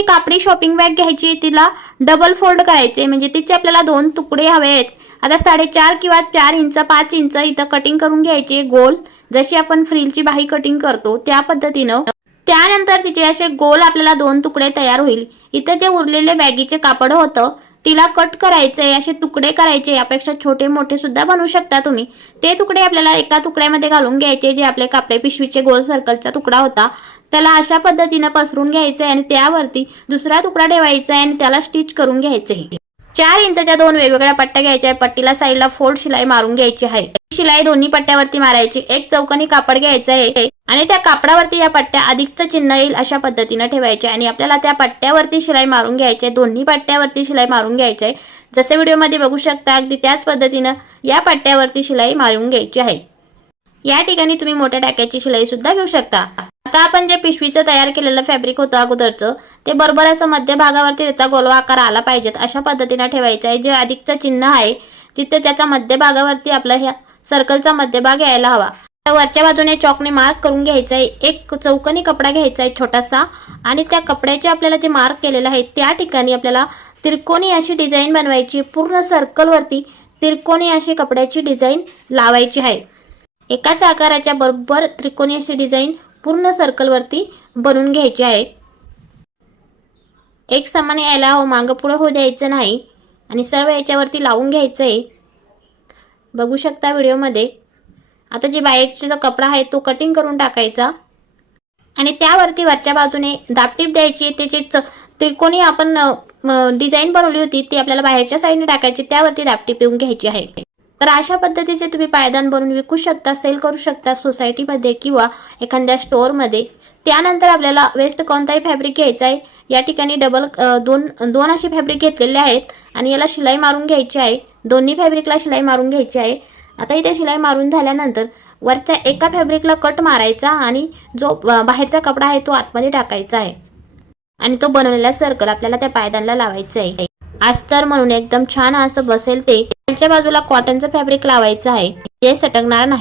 ही कापडी shopping bag घ्यायची, तिला डबल फोल्ड करायचे, म्हणजे तिचे आपल्याला 2 तुकडे हवे आहेत. आता 4.5 किंवा 4 इंच 5 इंच इथं कटिंग करून घ्यायची गोल, जशी आपण फ्रिलची बाही कटिंग करतो त्या पद्धतीनं. त्यानंतर तिचे असे गोल आपल्याला 2 तुकडे तयार होईल. इथे जे उरलेले बॅगीचे कापड होतं तिला कट करायचंय, असे तुकडे करायचे, यापेक्षा छोटे मोठे सुद्धा बनवू शकता तुम्ही. ते तुकडे आपल्याला एका तुकड्यामध्ये घालून घ्यायचे, जे आपले कापडे पिशवीचे गोल सर्कलचा तुकडा होता त्याला अशा पद्धतीने पसरून घ्यायचंय आणि त्यावरती दुसरा तुकडा ठेवायचा आहे आणि त्याला स्टिच करून घ्यायचंय. 4 इंचाच्या 2 वेगवेगळ्या पट्ट्या घ्यायच्या, पट्टीला साईडला फोल्ड शिलाई मारून घ्यायची आहे. शिलाई दोन्ही पट्ट्यावरती मारायची. एक चौकोनी कापड घ्यायचं आहे आणि त्या कापडावरती या पट्ट्या अधिकचं चिन्ह येईल अशा पद्धतीने ठेवायचे आणि आपल्याला त्या पट्ट्यावरती शिलाई मारून घ्यायची आहे. दोन्ही पट्ट्यावरती शिलाई मारून घ्यायची आहे. जसे व्हिडिओमध्ये बघू शकता अगदी त्याच पद्धतीने या पट्ट्यावरती शिलाई मारून घ्यायची आहे. या ठिकाणी तुम्ही मोठ्या टाक्याची शिलाई सुद्धा घेऊ शकता. आता आपण जे पिशवीचं तयार केलेलं फॅब्रिक होतं अगोदरचं, ते बरोबर असं मध्य भागावरती त्याचा गोलवा आकार आला पाहिजेत अशा पद्धतीने ठेवायचं आहे. जे अधिकचं चिन्ह आहे तिथे त्याच्या मध्य भागावरती आपला ह्या सर्कलचा मध्यभाग यायला हवा. वरच्या बाजूने चॉकने मार्क करून घ्यायचा आहे. एक चौकोनी कपडा घ्यायचा आहे छोटासा आणि त्या कपड्याचे आपल्याला जे मार्क केलेलं आहे त्या ठिकाणी आपल्याला त्रिकोणी अशी डिझाईन बनवायची. पूर्ण सर्कलवरती त्रिकोणी अशी कपड्याची डिझाईन लावायची आहे. एकाच आकाराच्या बरोबर त्रिकोणी अशी डिझाईन पूर्ण सर्कलवरती बनवून घ्यायची आहे. एक समान यायला हो, मागं पुढं होऊ द्यायचं नाही आणि सर्व याच्यावरती लावून घ्यायचं आहे. बघू शकता व्हिडिओमध्ये. आता जी बाहेरचा जो कपडा आहे तो कटिंग करून टाकायचा आणि त्यावरती वरच्या बाजूने दाबटीप द्यायची. त्याची त्रिकोणी आपण डिझाईन बनवली होती ती आपल्याला बाहेरच्या साईडने टाकायची, त्यावरती दाबटीप देऊन घ्यायची आहे. तर अशा पद्धतीचे तुम्ही पायदान बनवून विकू शकता, सेल करू शकता सोसायटीमध्ये किंवा एखाद्या स्टोअरमध्ये. त्यानंतर आपल्याला वेस्ट कोणताही फॅब्रिक घ्यायचा आहे. या ठिकाणी दोन असे फॅब्रिक घेतलेले आहेत आणि याला शिलाई मारून घ्यायची आहे. दोन्ही फॅब्रिकला शिलाई मारून घ्यायची आहे. आता इथे शिलाई मारून झाल्यानंतर वरच्या एका फॅब्रिकला कट मारायचा आणि जो बाहेरचा कपडा आहे तो आतमध्ये टाकायचा आहे आणि तो बनवलेला सर्कल आपल्याला त्या पायदानला लावायचा आहे. अस्तर म्हणून एकदम छान असं बसेल ते. खालच्या बाजूला कॉटनचं फॅब्रिक लावायचं आहे, जे सटकणार नाही.